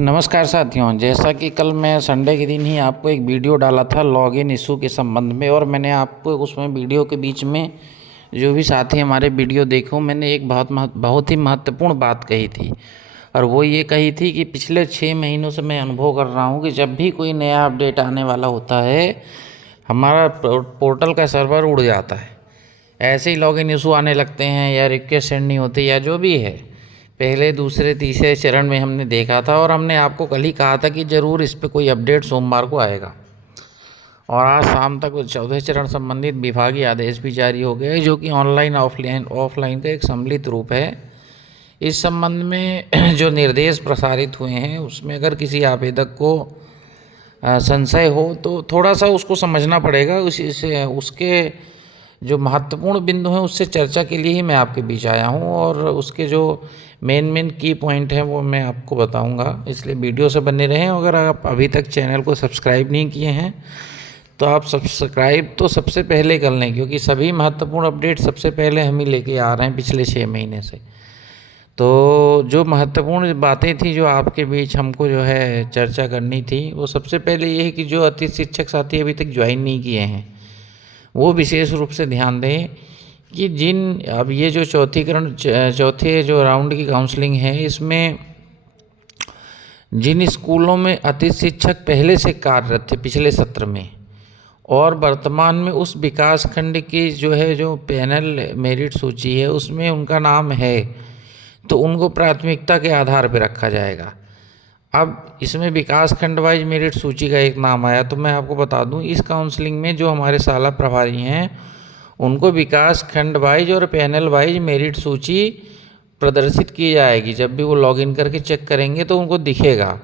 नमस्कार साथियों, जैसा कि कल मैं संडे के दिन ही आपको एक वीडियो डाला था लॉगिन इशू के संबंध में, और मैंने आपको उसमें वीडियो के बीच में जो भी साथी हमारे वीडियो देखो, मैंने एक बहुत ही महत्वपूर्ण बात कही थी। और वो ये कही थी कि पिछले 6 महीनों से मैं अनुभव कर रहा हूँ कि जब भी कोई नया अपडेट आने वाला होता है, हमारा पोर्टल का सर्वर उड़ जाता है। ऐसे ही लॉगिन इशू आने लगते हैं, या रिक्वेस्ट सेंड नहीं होती, या जो भी है। पहले, दूसरे, तीसरे चरण में हमने देखा था, और हमने आपको कल ही कहा था कि ज़रूर इस पे कोई अपडेट सोमवार को आएगा। और आज शाम तक 14 चरण संबंधित विभागीय आदेश भी जारी हो गए, जो कि ऑनलाइन ऑफलाइन का एक सम्मिलित रूप है। इस संबंध में जो निर्देश प्रसारित हुए हैं, उसमें अगर किसी आवेदक को संशय हो तो थोड़ा सा उसको समझना पड़ेगा। उसके जो महत्वपूर्ण बिंदु हैं उससे चर्चा के लिए ही मैं आपके बीच आया हूं, और उसके जो मेन की पॉइंट हैं वो मैं आपको बताऊंगा। इसलिए वीडियो से बने रहें। अगर आप अभी तक चैनल को सब्सक्राइब नहीं किए हैं तो आप सब्सक्राइब तो सबसे पहले कर लें, क्योंकि सभी महत्वपूर्ण अपडेट सबसे पहले हम ही लेके आ रहे हैं पिछले 6 महीने से। तो जो महत्वपूर्ण बातें थी जो आपके बीच हमको जो है चर्चा करनी थी, वो सबसे पहले ये है कि जो अतिथि शिक्षक साथी अभी तक ज्वाइन नहीं किए हैं, वो विशेष रूप से ध्यान दें कि अब ये जो चौथे जो राउंड की काउंसलिंग है, इसमें जिन स्कूलों में अतिथि शिक्षक पहले से कार्यरत थे पिछले सत्र में, और वर्तमान में उस विकास खंड की जो पैनल मेरिट सूची है उसमें उनका नाम है, तो उनको प्राथमिकता के आधार पर रखा जाएगा। अब इसमें विकास खंड वाइज मेरिट सूची का एक नाम आया, तो मैं आपको बता दूं, इस काउंसलिंग में जो हमारे शाला प्रभारी हैं उनको विकास खंड वाइज और पैनल वाइज मेरिट सूची प्रदर्शित की जाएगी। जब भी वो लॉगिन करके चेक करेंगे तो उनको दिखेगा,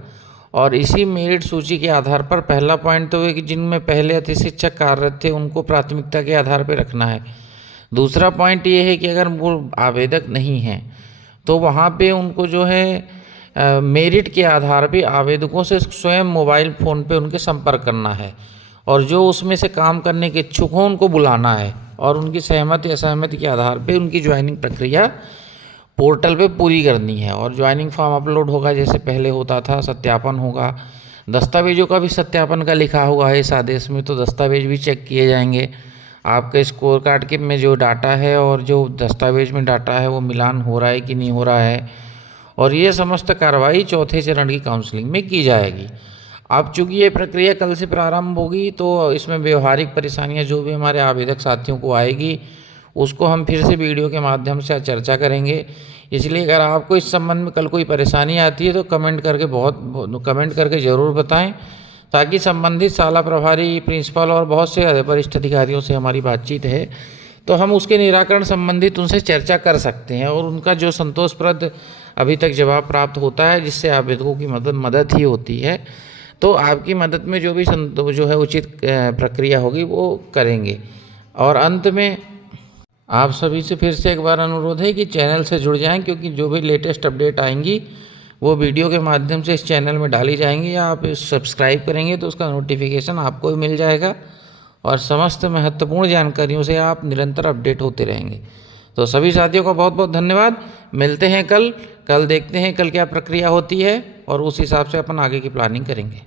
और इसी मेरिट सूची के आधार पर पहला पॉइंट तो है कि जिनमें पहले अतिथि शिक्षक कार्यरत थे उनको प्राथमिकता के आधार पर रखना है। दूसरा पॉइंट ये है कि अगर वो आवेदक नहीं हैं तो वहाँ पे उनको जो है मेरिट के आधार पे आवेदकों से स्वयं मोबाइल फ़ोन पे उनके संपर्क करना है, और जो उसमें से काम करने के इच्छुक हों उनको बुलाना है, और उनकी सहमति असहमति के आधार पे उनकी ज्वाइनिंग प्रक्रिया पोर्टल पे पूरी करनी है। और ज्वाइनिंग फॉर्म अपलोड होगा जैसे पहले होता था, सत्यापन होगा, दस्तावेजों का भी सत्यापन का लिखा हुआ है इस आदेश में, तो दस्तावेज भी चेक किए जाएंगे। आपके स्कोर कार्ड के में जो डाटा है और जो दस्तावेज में डाटा है वो मिलान हो रहा है कि नहीं हो रहा है, और ये समस्त कार्रवाई चौथे चरण की काउंसलिंग में की जाएगी। अब चूँकि ये प्रक्रिया कल से प्रारंभ होगी, तो इसमें व्यवहारिक परेशानियां जो भी हमारे आवेदक साथियों को आएगी उसको हम फिर से वीडियो के माध्यम से चर्चा करेंगे। इसलिए अगर आपको इस संबंध में कल कोई परेशानी आती है तो कमेंट करके ज़रूर बताएँ, ताकि संबंधित शाला प्रभारी, प्रिंसिपल और बहुत से वरिष्ठ अधिकारियों से हमारी बातचीत है, तो हम उसके निराकरण संबंधित उनसे चर्चा कर सकते हैं, और उनका जो संतोषप्रद अभी तक जवाब प्राप्त होता है, जिससे आवेदकों की मदद ही होती है। तो आपकी मदद में जो भी जो है उचित प्रक्रिया होगी वो करेंगे। और अंत में आप सभी से फिर से एक बार अनुरोध है कि चैनल से जुड़ जाएं, क्योंकि जो भी लेटेस्ट अपडेट आएंगी वो वीडियो के माध्यम से इस चैनल में डाली जाएंगी, या आप सब्सक्राइब करेंगे तो उसका नोटिफिकेशन आपको भी मिल जाएगा, और समस्त महत्वपूर्ण जानकारियों से आप निरंतर अपडेट होते रहेंगे। तो सभी साथियों का बहुत बहुत धन्यवाद। मिलते हैं कल देखते हैं कल क्या प्रक्रिया होती है, और उस हिसाब से अपन आगे की प्लानिंग करेंगे।